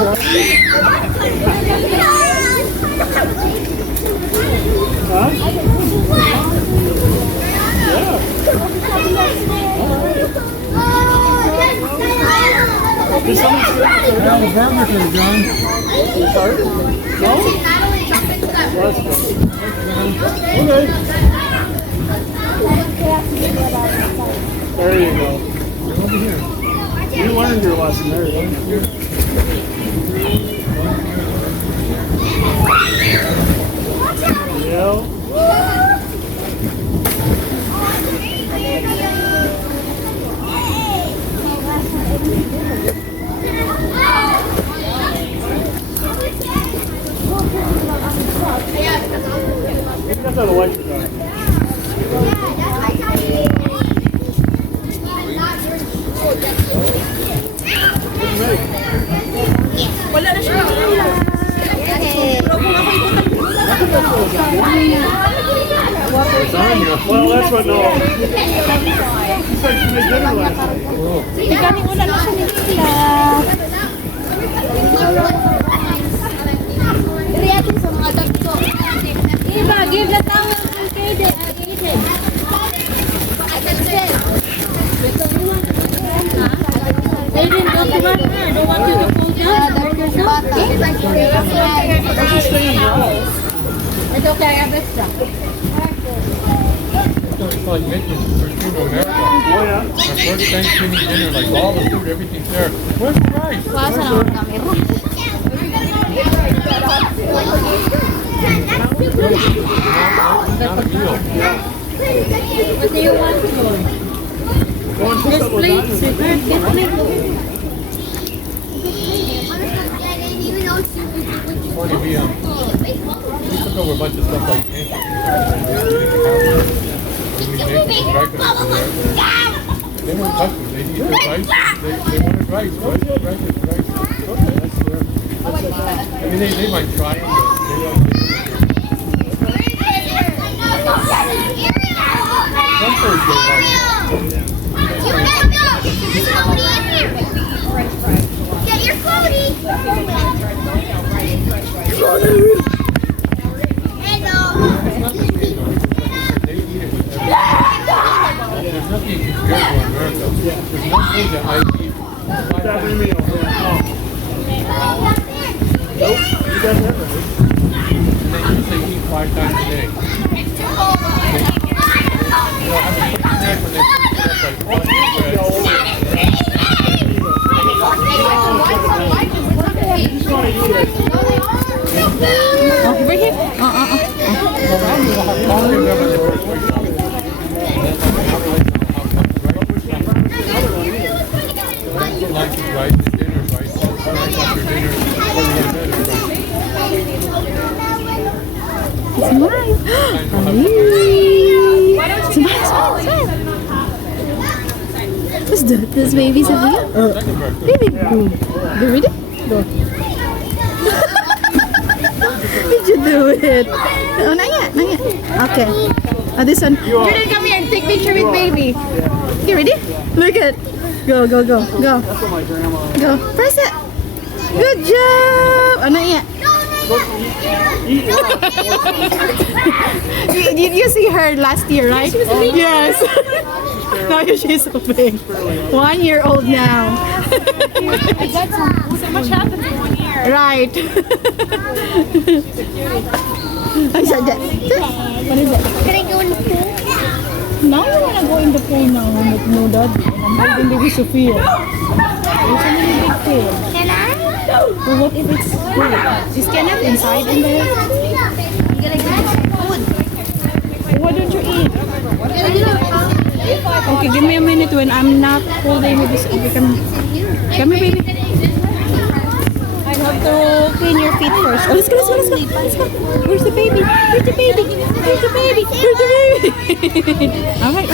Huh? Yeah. Did someone say the barbecue, John? Sorry? No? Well, that's good. Okay. There you go. Over here. You learned your lesson there, didn't you? Yeah. That's not electric on. Wala na siya. Well, that's what no. You said she made dinner last night. Kaming ulan na siya ni Pilar. Reaction sa mga dagto. Iba, give the towel to Kaden. Kaden, don't run her. Don't want you to fall down. It's okay, I have extra. It's like mentioned, we're going to Amerika. Oh, yeah? Our first Thanksgiving dinner, like all the food, everything's there. Where's the rice? Wasa na ang camera. Not a deal. What do you want to go? Yes, please. Funny, we took over a bunch of stuff like ants. They weren't touching. They eat their rice. They wanted rice. Rice. Okay, that's fair. I mean, they might try it, but they don't. Some folks get rice. Get your foodie! They eat it with everything. There's nothing you can compare to America. There's no food that I eat. It's every meal. Oh. Nope, you got that right. And they usually eat 5 times a day. They'll have a quick snack when they put up like bread. Oh, over here? Lunch is rice, dinner is rice, rice after dinner, before you go to bed is rice. Smile. Smile. What's that? This baby's a baby? Baby, go. You ready? Go. Did you do it? Oh, not yet. Okay. Oh, this one. Jordan, come here and take picture with baby. You ready? Look at. Go. That's what my grandma. Go. Press it. Good job. Oh, not yet. Did you see her last year, right? Yes. Now she's so big. 1 year old now. So much happens in 1 year. Right. What is it? Can I go in the pool? Now you wanna go in the pool now with no daddy. I'm holding baby Sophia. There's a really big pool. Can I? Well, what if it's full? Is Kenneth inside in there? I'm gonna get food. Why don't you eat? I'm gonna get Okay, give me a minute when I'm not holding this. Okay, come here, baby. I have to clean your feet first. Oh, let's go. Where's the baby? Where's the baby? All right.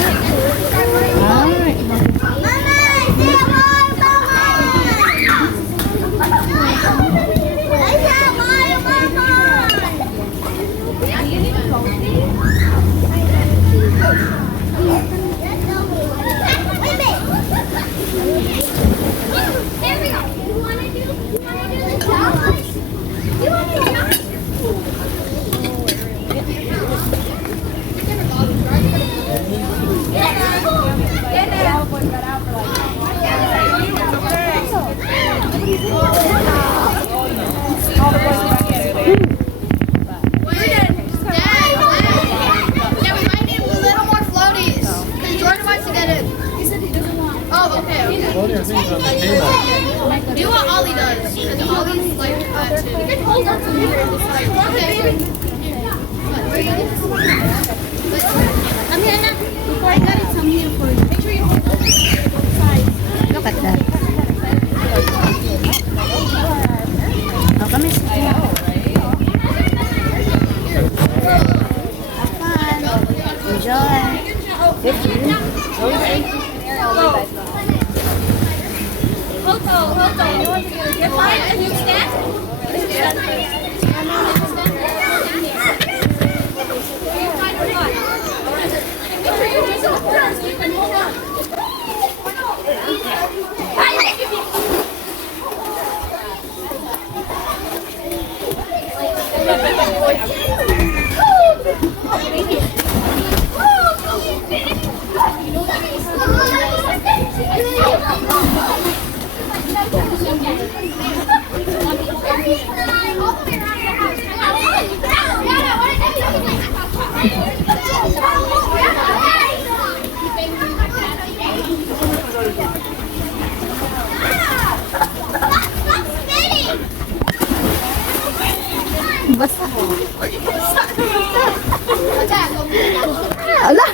Ala!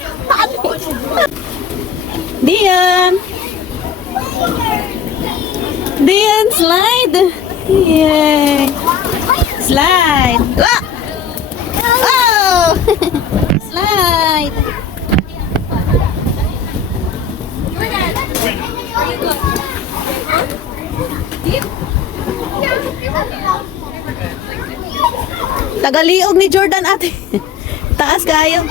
Dian! Dian, slide! Yay! Slide! Ah! Oh! Slide! Tagaliog ni Jordan ate. Taas kayo.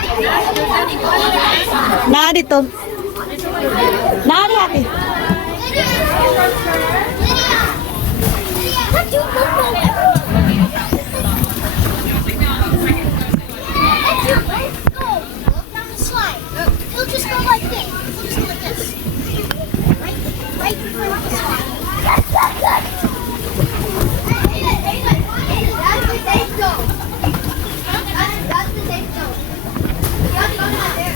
Naa dito. Naa di ate. Slide. It'll just go like this. It'll just go like this. Right in front of the slide. That's the safe zone. That's the safe zone. You have to go down there.